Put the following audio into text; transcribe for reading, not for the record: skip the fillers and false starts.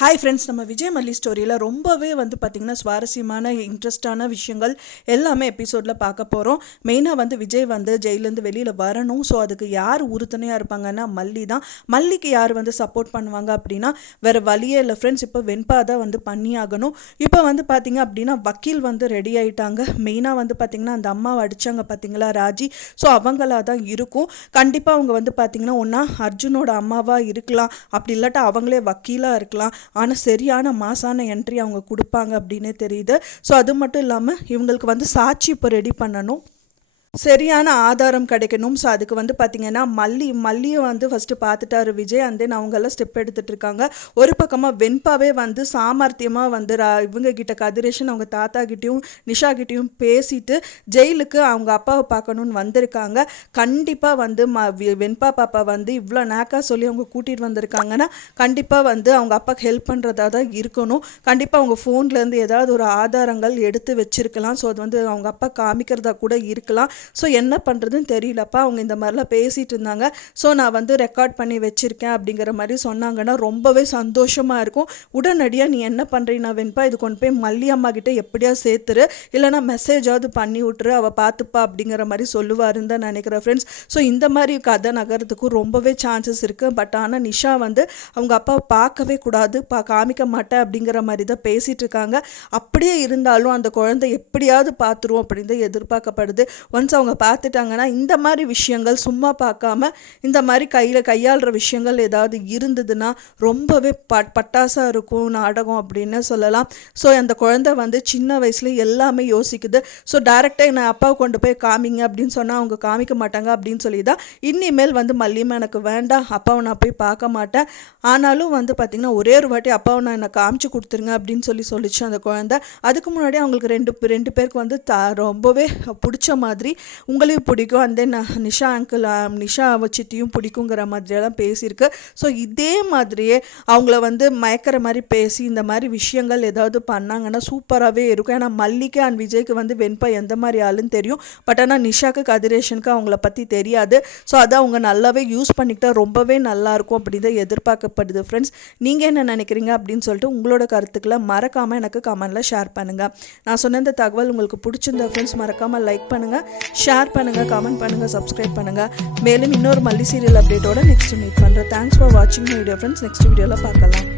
Hi friends, நம்ம விஜய் மல்லி ஸ்டோரியில் ரொம்பவே பார்த்திங்கன்னா சுவாரஸ்யமான இன்ட்ரெஸ்டான விஷயங்கள் எல்லாமே எபிசோடில் பார்க்க போகிறோம். மெயினாக விஜய் ஜெயிலேருந்து வெளியில் வரணும். ஸோ அதுக்கு யார் உறுதுணையாக இருப்பாங்கன்னா மல்லி தான். மல்லிக்கு யார் சப்போர்ட் பண்ணுவாங்க அப்படின்னா வேறு வழியே இல்லை ஃப்ரெண்ட்ஸ். இப்போ வெண்பா தான் பண்ணியாகணும். இப்போ பார்த்திங்க அப்படின்னா வக்கீல் ரெடி ஆகிட்டாங்க. மெயினாக பார்த்திங்கன்னா அந்த அம்மாவை அடித்தாங்க பார்த்திங்களா, ராஜி. ஸோ அவங்களா தான் இருக்கும். கண்டிப்பாக அவங்க பார்த்திங்கன்னா ஒன்றா அர்ஜுனோட அம்மாவாக இருக்கலாம், அப்படி இல்லாட்டா அவங்களே வக்கீலாக இருக்கலாம். ஆனால் சரியான மாசான என்ட்ரி அவங்க கொடுப்பாங்க அப்படின்னே தெரியுது. ஸோ அது மட்டும் இல்லாமல் இவங்களுக்கு சாட்சி இப்போ ரெடி பண்ணணும், சரியான ஆதாரம் கிடைக்கணும். ஸோ அதுக்கு பார்த்திங்கன்னா மல்லியை ஃபஸ்ட்டு பார்த்துட்டாரு விஜய். அண்ட் தென் அவங்கெல்லாம் ஸ்டெப் எடுத்துகிட்டு இருக்காங்க. ஒரு பக்கமாக வெண்பாவே சாமர்த்தியமாக இவங்க கிட்ட கதிரேஷன் அவங்க தாத்தா கிட்டேயும் நிஷா கிட்டேயும் பேசிட்டு ஜெயிலுக்கு அவங்க அப்பாவை பார்க்கணுன்னு வந்திருக்காங்க. கண்டிப்பாக வெண்பா பாப்பா இவ்வளோ நேக்காக சொல்லி அவங்க கூட்டிகிட்டு வந்திருக்காங்கன்னா கண்டிப்பாக அவங்க அப்பாவுக்கு ஹெல்ப் பண்ணுறதா தான் இருக்கணும். கண்டிப்பாக அவங்க ஃபோன்லேருந்து ஏதாவது ஒரு ஆதாரங்கள் எடுத்து வச்சுருக்கலாம். ஸோ அது அவங்க அப்பா காமிக்கிறதா கூட இருக்கலாம். ஸோ என்ன பண்ணுறதுன்னு தெரியலப்பா, அவங்க இந்த மாதிரிலாம் பேசிகிட்டு இருந்தாங்க. ஸோ நான் ரெக்கார்ட் பண்ணி வச்சுருக்கேன் அப்படிங்கிற மாதிரி சொன்னாங்கன்னா ரொம்பவே சந்தோஷமாக இருக்கும். உடனடியாக நீ என்ன பண்ணுறீங்கன்னா வெண்பா, இது கொண்டு போய் மல்லி அம்மா கிட்டே எப்படியா சேர்த்துரு, இல்லைனா மெசேஜாவது பண்ணி விட்டுரு, அவள் பார்த்துப்பா அப்படிங்கிற மாதிரி சொல்லுவாருன்னு தான் நினைக்கிறேன் ஃப்ரெண்ட்ஸ். ஸோ இந்த மாதிரி கதை நகரத்துக்கும் ரொம்பவே சான்சஸ் இருக்குது. பட் ஆனால் நிஷா அவங்க அப்பாவை பார்க்கவே கூடாது, காமிக்க மாட்டேன் அப்படிங்கிற மாதிரி தான் பேசிகிட்டு இருக்காங்க. அப்படியே இருந்தாலும் அந்த குழந்தை எப்படியாவது பார்த்துருவோம் அப்படின்னு தான் எதிர்பார்க்கப்படுது. ஒன்ஸ் அவங்க பார்த்துட்டாங்கன்னா இந்த மாதிரி விஷயங்கள் சும்மா பார்க்காம இந்த மாதிரி கையாளுற விஷயங்கள் ஏதாவது இருந்ததுன்னா ரொம்பவே பட்டாசாக இருக்கும் நாடகம் அப்படின்னு சொல்லலாம். ஸோ அந்த குழந்தை சின்ன வயசுல எல்லாமே யோசிக்குது. ஸோ டைரெக்டாக நான் அப்பாவை கொண்டு போய் காமிங்க அப்படின்னு சொன்னால் அவங்க காமிக்க மாட்டாங்க அப்படின்னு சொல்லி தான் இனிமேல் மல்லியம்மா எனக்கு வேண்டாம், அப்பாவை நான் போய் பார்க்க மாட்டேன், ஆனாலும் பார்த்திங்கன்னா ஒரே ஒரு வாட்டி அப்பாவை நான் என்னை காமிச்சு கொடுத்துருங்க அப்படின்னு சொல்லிச்சு அந்த குழந்தை. அதுக்கு முன்னாடி அவங்களுக்கு ரெண்டு பேருக்கு ரொம்பவே பிடிச்ச மாதிரி உங்களையும் பிடிக்கும், அந்த நிஷா அங்கிள் நிஷா சித்தியும் பிடிக்குங்கிற மாதிரியெல்லாம் பேசியிருக்கு. ஸோ இதே மாதிரியே அவங்கள மயக்கிற மாதிரி பேசி இந்த மாதிரி விஷயங்கள் ஏதாவது பண்ணாங்கன்னா சூப்பராகவே இருக்கும். ஏன்னா மல்லிக்கு அண்ட் விஜய்க்கு வெண்பா எந்த மாதிரி ஆளுன்னு தெரியும். பட் ஆனால் நிஷாக்கு கதிரேஷனுக்கு அவங்கள பற்றி தெரியாது. ஸோ அதை அவங்க நல்லாவே யூஸ் பண்ணிக்கிட்டா ரொம்பவே நல்லாயிருக்கும் அப்படி தான் எதிர்பார்க்கப்படுது ஃப்ரெண்ட்ஸ். நீங்கள் என்ன நினைக்கிறீங்க அப்படின்னு சொல்லிட்டு உங்களோட கருத்துக்களை மறக்காமல் எனக்கு கமெண்டில் ஷேர் பண்ணுங்கள். நான் சொன்ன இந்த தகவல் உங்களுக்கு பிடிச்சிருந்த ஃப்ரெண்ட்ஸ் மறக்காமல் லைக் பண்ணுங்கள், ஷேர் பண்ணுங்கள், கமெண்ட் பண்ணுங்கள், சப்ஸ்கிரைப் பண்ணுங்கள். மேலும் இன்னொரு மல்லி சீரியல் அப்டேட்டோட நெக்ஸ்ட் மீட் பண்ணுறேன். தேங்க்ஸ் ஃபார் வாட்சிங் வீடியோ ஃப்ரெண்ட்ஸ். நெக்ஸ்ட் வீடியோவில் பார்க்கலாம்.